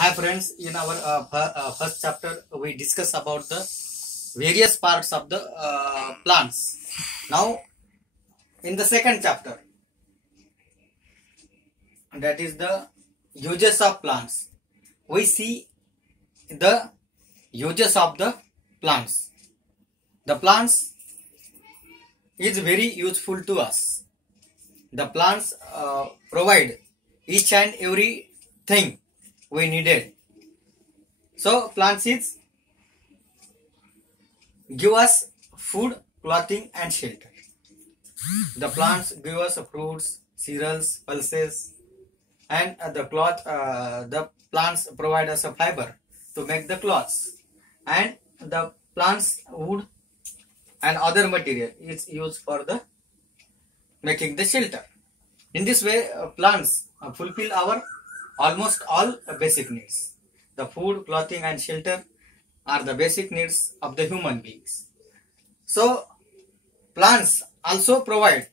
Hi friends, in our first chapter we discuss about the various parts of the plants. Now in the second chapter, that is the uses of plants, we see the uses of the plants. The plants is very useful to us. The plants provide each and every thing we needed. So plants is give us food, clothing and shelter. The plants give us fruits, cereals, pulses, and the cloth. The plants provide us a fiber to make the cloths, and the plants wood and other material is used for the making the shelter. In this way, plants fulfill our almost all basic needs. The food, clothing and shelter are the basic needs of the human beings. So plants also provide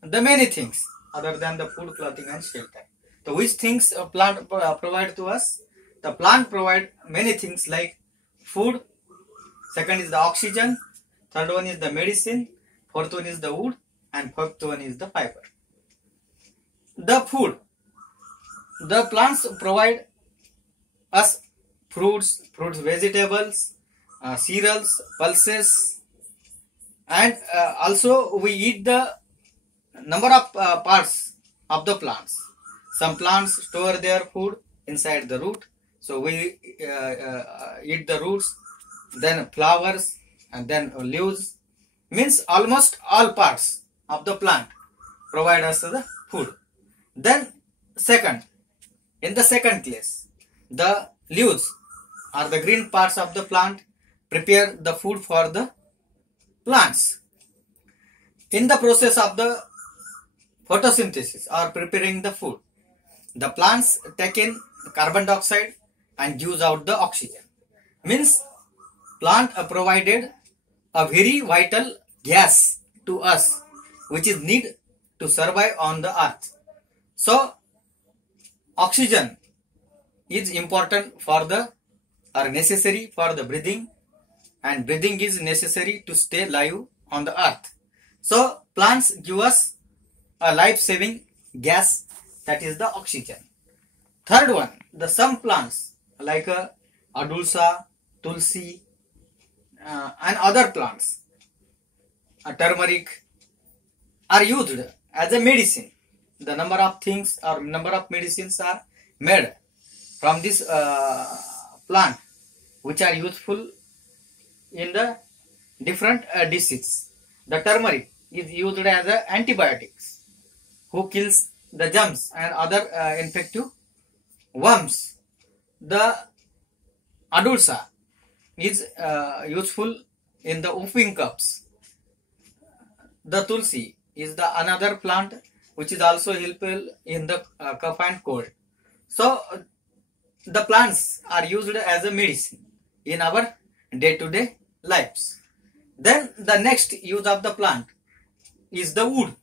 the many things other than the food, clothing and shelter. So which things a plant provide to us? The plant provide many things like food, second is the oxygen, third one is the medicine, fourth one is the wood, and fifth one is the fiber. The food. The plants provide us fruits, vegetables, cereals, pulses, and also we eat the number of parts of the plants. Some plants store their food inside the root, so we eat the roots, then flowers, and then leaves. Means almost all parts of the plant provide us the food. Then second, in the second place, the leaves or the green parts of the plant prepare the food for the plants. In the process of the photosynthesis or preparing the food, the plants take in carbon dioxide and gives out the oxygen. Means plant provided a very vital gas to us which is need to survive on the earth. So oxygen is important for the or necessary for the breathing, and breathing is necessary to stay alive on the earth. So plants give us a life-saving gas, that is the oxygen. Third one, the some plants like adulsa, tulsi and other plants, turmeric, are used as a medicine. The number of things or number of medicines are made from this plant which are useful in the different diseases. The turmeric is used as a antibiotics who kills the germs and other infective worms. The adulsa is useful in the whooping coughs. The tulsi is the another plant which is also helpful in the cough and cold. So the plants are used as a medicine in our day-to-day lives. Then the next use of the plant is the wood.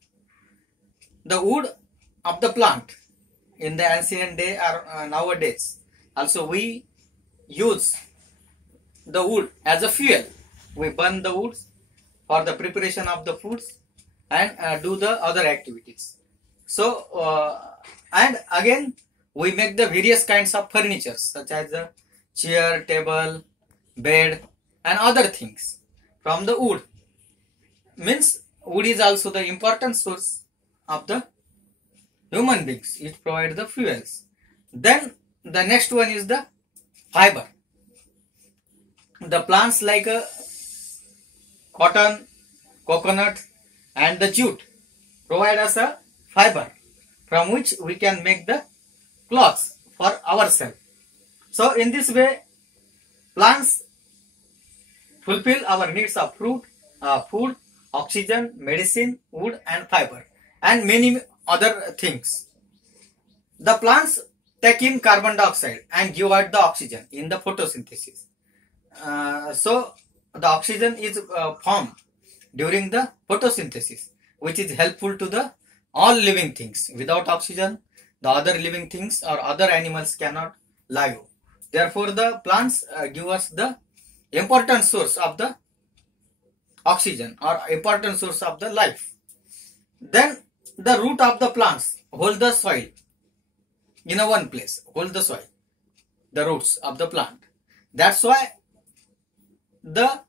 The wood of the plant in the ancient day or nowadays also we use the wood as a fuel. We burn the wood for the preparation of the foods and do the other activities. So and again we make the various kinds of furniture such as the chair, table, bed and other things from the wood. Means wood is also the important source of the human beings. It provides the fuels. Then the next one is the fiber. The plants like cotton, coconut and the jute provide us a fiber from which we can make the cloths for ourselves. So in this way plants fulfill our needs of fruit, food, oxygen, medicine, wood and fiber and many other things. The plants take in carbon dioxide and give out the oxygen in the photosynthesis. So the oxygen is formed during the photosynthesis, which is helpful to the all living things. Without oxygen, the other living things or other animals cannot live. Therefore, the plants give us the important source of the oxygen or important source of the life. Then the root of the plants hold the soil in a one place, hold the soil, the roots of the plant. That's why the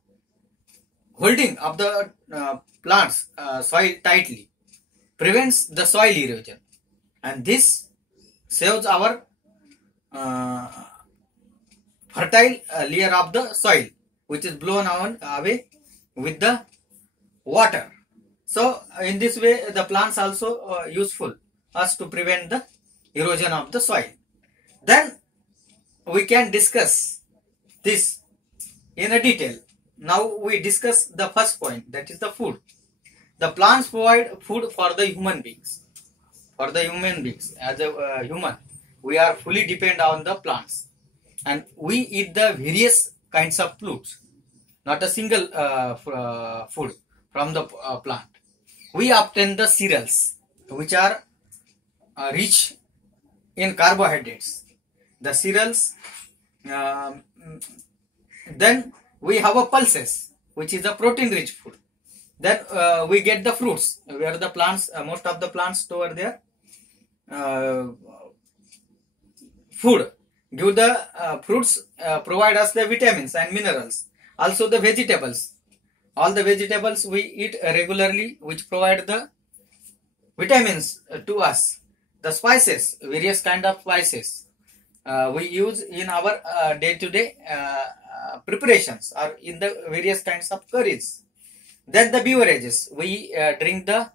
holding of the plants soil tightly prevents the soil erosion, and this saves our fertile layer of the soil, which is blown away with the water. So in this way the plants also useful us to prevent the erosion of the soil. Then we can discuss this in a detail. Now we discuss the first point, that is the food. The plants provide food for the human beings. For the human beings, as a human, we are fully dependent on the plants, and we eat the various kinds of fruits, not a single food from the plant. We obtain the cereals, which are rich in carbohydrates. The cereals, then we have a pulses, which is a protein-rich food. Then we get the fruits, where the plants, most of the plants store their food. Give the fruits provide us the vitamins and minerals. Also the vegetables. All the vegetables we eat regularly, which provide the vitamins to us. The spices, various kind of spices we use in our day-to-day preparations or in the various kinds of curries. Then the beverages, we drink the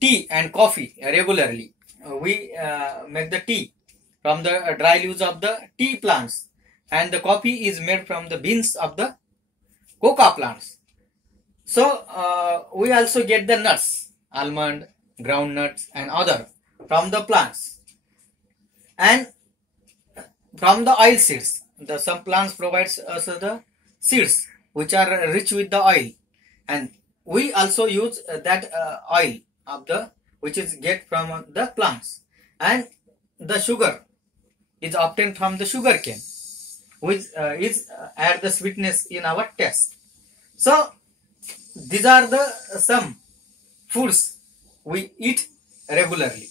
tea and coffee regularly. We make the tea from the dry leaves of the tea plants, and the coffee is made from the beans of the coca plants. So we also get the nuts, almond, groundnuts and other from the plants. And from the oil seeds, some plants provides us the seeds which are rich with the oil, and we also use that oil of the which is get from the plants. And the sugar is obtained from the sugar cane, which is add the sweetness in our taste. So these are the some foods we eat regularly.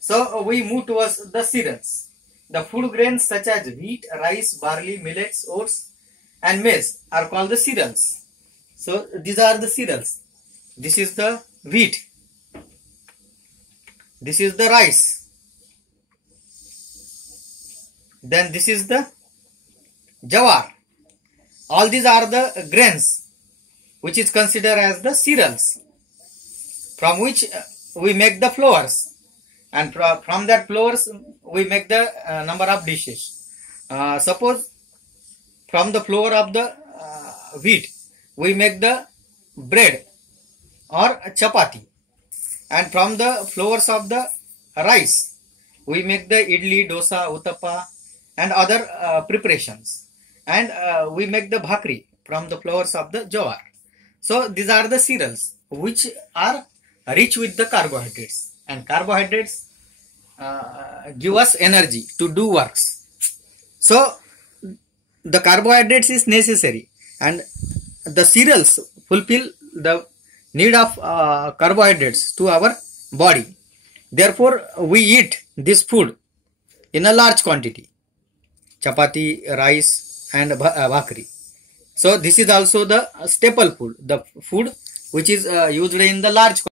So we move towards the cereals. The food grains such as wheat, rice, barley, millets, oats and maize are called the cereals. So these are the cereals. This is the wheat. This is the rice. Then this is the jawar. All these are the grains which is considered as the cereals, from which we make the flours, and from that flours we make the number of dishes. Suppose from the flour of the wheat we make the bread or chapati, and from the flours of the rice we make the idli, dosa, uttappa and other preparations, and we make the bhakri from the flours of the jawar. So these are the cereals which are rich with the carbohydrates, and carbohydrates give us energy to do works. So the carbohydrates is necessary, and the cereals fulfill the need of carbohydrates to our body. Therefore we eat this food in a large quantity, chapati, rice and bhakri. So this is also the staple food, the food which is used in the large quantity.